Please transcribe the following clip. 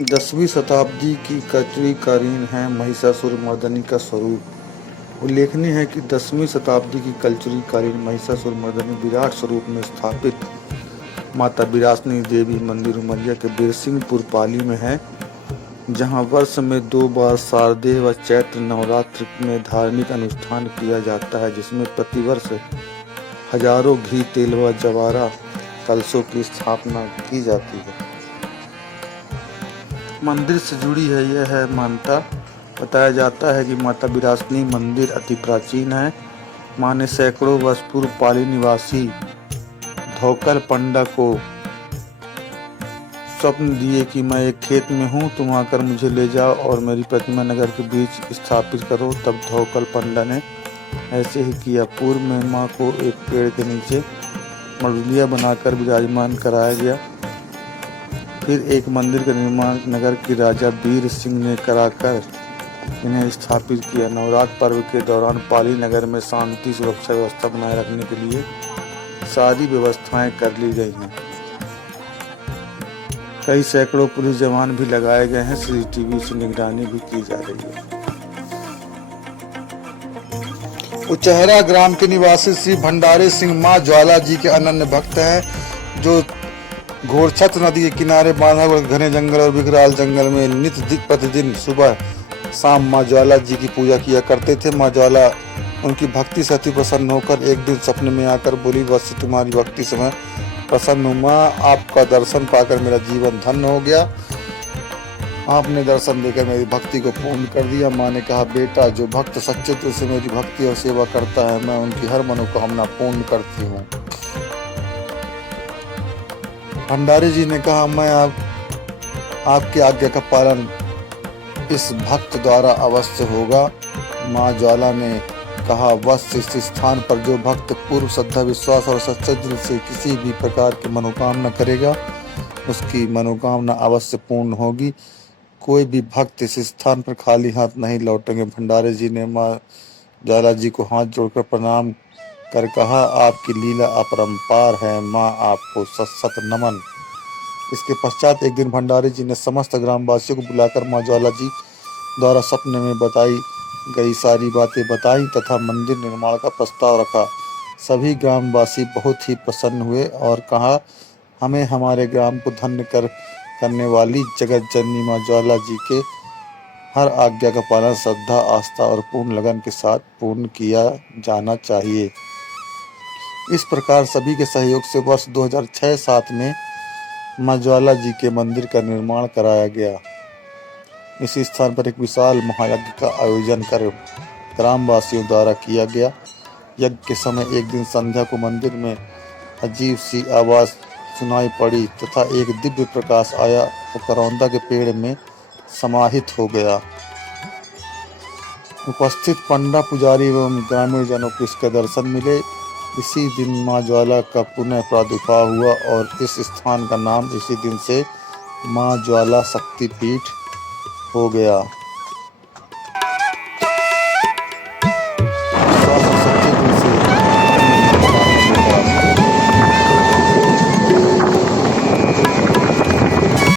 10वीं शताब्दी की कल्चुरी है महिषासुरमर्दिनी का स्वरूप। उल्लेखनीय है कि 10वीं शताब्दी की कल्चुरी महिषासुरमर्दिनी विराट स्वरूप में स्थापित माता विरासनी देवी मंदिर उमरिया के बिरसिंहपुर पाली में है, जहां वर्ष में 2 बार शारदीय व चैत्र नवरात्र में धार्मिक अनुष्ठान किया जाता है, जिसमें प्रतिवर्ष हजारों घी तेल व जवारा कलशों की स्थापना की जाती है। मंदिर से जुड़ी है यह है मान्यता। बताया जाता है कि माता विरासनी मंदिर अति प्राचीन है। मां ने सैकड़ों वर्ष पूर्व पाली निवासी धौकल पंडा को स्वप्न दिए कि मैं एक खेत में हूँ, तुम आकर मुझे ले जाओ और मेरी प्रतिमा नगर के बीच स्थापित करो। तब धौकल पंडा ने ऐसे ही किया। पूर्व में मां को एक पेड़ के नीचे मड़ुलिया बनाकर विराजमान कराया गया। फिर एक मंदिर का निर्माण नगर के राजा वीर सिंह ने कराकर इन्हें स्थापित किया। नवरात्र पर्व के दौरान पाली नगर में शांति सुरक्षा व्यवस्था बनाए रखने के लिए सारी व्यवस्थाएं कर ली गई हैं। कई सैकड़ों पुलिस जवान भी लगाए गए हैं। सीसीटीवी से निगरानी भी की जा रही है। उचहरा ग्राम के निवासी श्री भंडारे सिंह मां ज्वाला जी के अनन्य भक्त हैं, जो घोरछत नदी के किनारे बांधा हुआ घने जंगल और विकराल जंगल में नित्य प्रतिदिन सुबह शाम मां ज्वाला जी की पूजा किया करते थे। मां ज्वाला उनकी भक्ति से अति प्रसन्न होकर एक दिन सपने में आकर बोली, बस तुम्हारी भक्ति से मैं प्रसन्न हूँ मां, आपका दर्शन पाकर मेरा जीवन धन्य हो गया। आपने दर्शन देकर मेरी भक्ति को पूर्ण कर दिया। मां ने कहा, बेटा, जो भक्त सच्चे दिल से मेरी भक्ति और सेवा करता है, मैं उनकी हर मनोकामना पूर्ण करती हूँ। भंडारी जी ने कहा, मैं आपकी आज्ञा का पालन इस भक्त द्वारा अवश्य होगा। मां ज्वाला ने कहा, बस इस स्थान पर जो भक्त पूर्व श्रद्धा विश्वास और सच्चे दिल से किसी भी प्रकार की मनोकामना करेगा, उसकी मनोकामना अवश्य पूर्ण होगी। कोई भी भक्त इस स्थान पर खाली हाथ नहीं लौटेंगे। भंडारी जी ने मां ज्वाला जी को हाथ जोड़कर प्रणाम कर कहा, आपकी लीला अपरंपार है मां, आपको सत सत नमन। इसके पश्चात एक दिन भंडारी जी ने समस्त ग्रामवासियों को बुलाकर मां ज्वाला जी द्वारा सपने में बताई गई सारी बातें बताई तथा मंदिर निर्माण का प्रस्ताव रखा। सभी ग्रामवासी बहुत ही प्रसन्न हुए और कहा, हमें हमारे ग्राम को धन्य करने वाली जगत जननी मां ज्वाला जी के हर आज्ञा का पालन श्रद्धा, आस्था और पूर्ण लगन के साथ पूर्ण किया जाना चाहिए। इस प्रकार सभी के सहयोग से वर्ष 2006-07 में मां ज्वाला जी के मंदिर का निर्माण कराया गया। इसी स्थान पर एक विशाल महायज्ञ का आयोजन कर ग्रामवासियों द्वारा किया गया। यज्ञ के समय एक दिन संध्या को मंदिर में अजीब सी आवाज सुनाई पड़ी तथा एक दिव्य प्रकाश आया और करौंदा के पेड़ में समाहित हो गया। उपस्थित पंडा, पुजारी एवं ग्रामीण जनों को इसका दर्शन मिले। इसी दिन मां ज्वाला का पुनः प्रादुर्भाव हुआ और इस स्थान का नाम इसी दिन से मां ज्वाला शक्तिपीठ हो गया।